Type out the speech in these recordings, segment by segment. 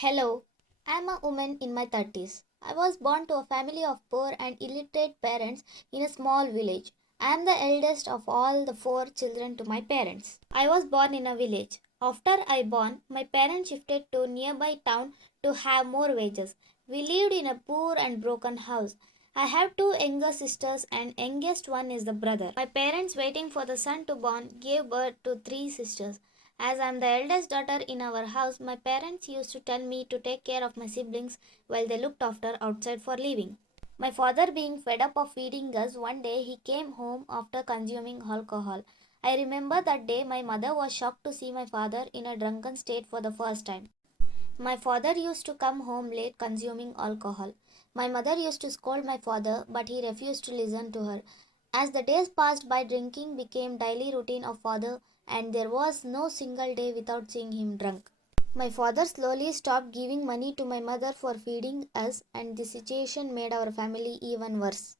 Hello, I am a woman in my 30s. I was born to a family of poor and illiterate parents in a small village. I am the eldest of all the four children to my parents. I was born in a village. After I born, my parents shifted to nearby town to have more wages. We lived in a poor and broken house. I have two younger sisters and youngest one is the brother. My parents waiting for the son to born gave birth to three sisters. As I'm the eldest daughter in our house, my parents used to tell me to take care of my siblings while they looked after outside for living. My father, being fed up of feeding us, one day he came home after consuming alcohol. I remember that day my mother was shocked to see my father in a drunken state for the first time. My father used to come home late consuming alcohol. My mother used to scold my father, but he refused to listen to her. As the days passed by, drinking became daily routine of father, and there was no single day without seeing him drunk. My father slowly stopped giving money to my mother for feeding us, and the situation made our family even worse.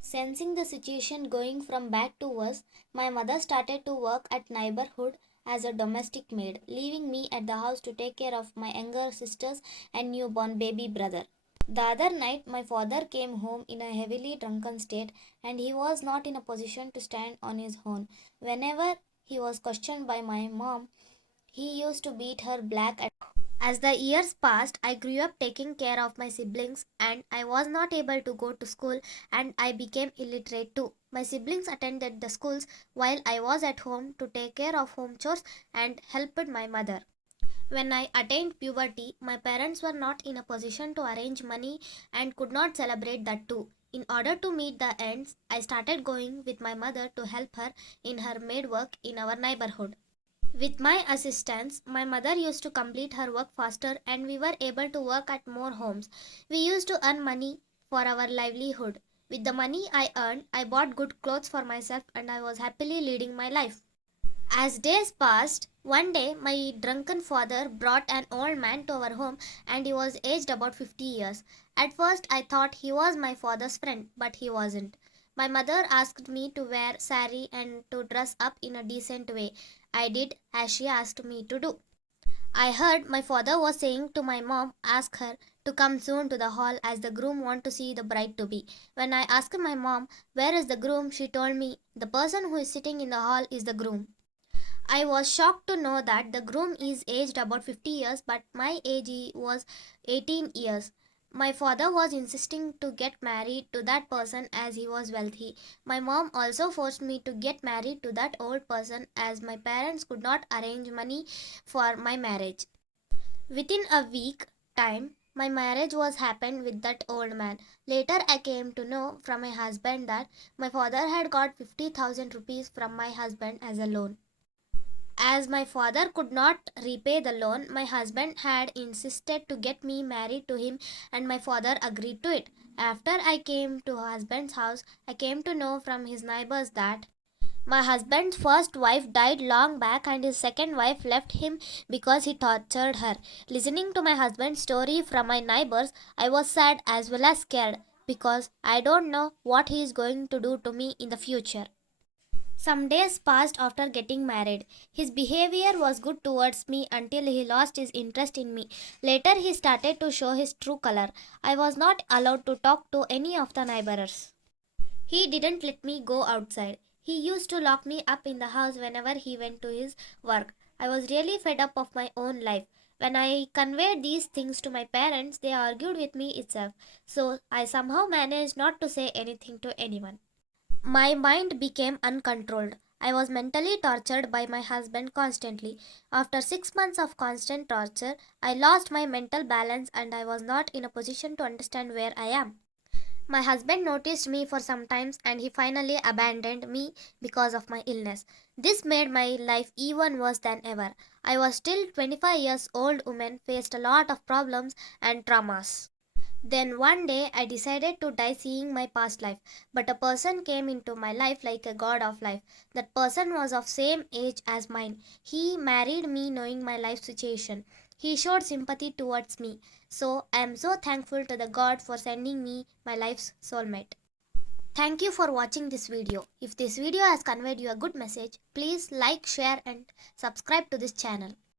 Sensing the situation going from bad to worse, my mother started to work at neighborhood as a domestic maid, leaving me at the house to take care of my younger sisters and newborn baby brother. The other night, my father came home in a heavily drunken state and he was not in a position to stand on his own. Whenever he was questioned by my mom, he used to beat her black. As the years passed, I grew up taking care of my siblings and I was not able to go to school and I became illiterate too. My siblings attended the schools while I was at home to take care of home chores and helped my mother. When I attained puberty, my parents were not in a position to arrange money and could not celebrate that too. In order to meet the ends, I started going with my mother to help her in her maid work in our neighborhood. With my assistance, my mother used to complete her work faster and we were able to work at more homes. We used to earn money for our livelihood. With the money I earned, I bought good clothes for myself and I was happily leading my life. As days passed, one day my drunken father brought an old man to our home and he was aged about 50 years. At first I thought he was my father's friend, but he wasn't. My mother asked me to wear sari and to dress up in a decent way. I did as she asked me to do. I heard my father was saying to my mom, ask her to come soon to the hall as the groom want to see the bride to be. When I asked my mom, where is the groom, she told me, the person who is sitting in the hall is the groom. I was shocked to know that the groom is aged about 50 years, but my age was 18 years. My father was insisting to get married to that person as he was wealthy. My mom also forced me to get married to that old person as my parents could not arrange money for my marriage. Within a week time, my marriage was happened with that old man. Later I came to know from my husband that my father had got 50,000 rupees from my husband as a loan. As my father could not repay the loan, my husband had insisted to get me married to him and my father agreed to it. After I came to husband's house, I came to know from his neighbors that my husband's first wife died long back and his second wife left him because he tortured her. Listening to my husband's story from my neighbors, I was sad as well as scared because I don't know what he is going to do to me in the future. Some days passed after getting married. His behavior was good towards me until he lost his interest in me. Later, he started to show his true color. I was not allowed to talk to any of the neighbors. He didn't let me go outside. He used to lock me up in the house whenever he went to his work. I was really fed up of my own life. When I conveyed these things to my parents, they argued with me itself. So I somehow managed not to say anything to anyone. My mind became uncontrolled. I was mentally tortured by my husband constantly. After 6 months of constant torture, I lost my mental balance and I was not in a position to understand where I am. My husband noticed me for some time and he finally abandoned me because of my illness. This made my life even worse than ever. I was still 25 years old woman faced a lot of problems and traumas. Then one day I decided to die seeing my past life. But a person came into my life like a god of life. That person was of same age as mine. He married me knowing my life situation. He showed sympathy towards me. So I am so thankful to the God for sending me my life's soulmate. Thank you for watching this video. If this video has conveyed you a good message, please like, share and subscribe to this channel.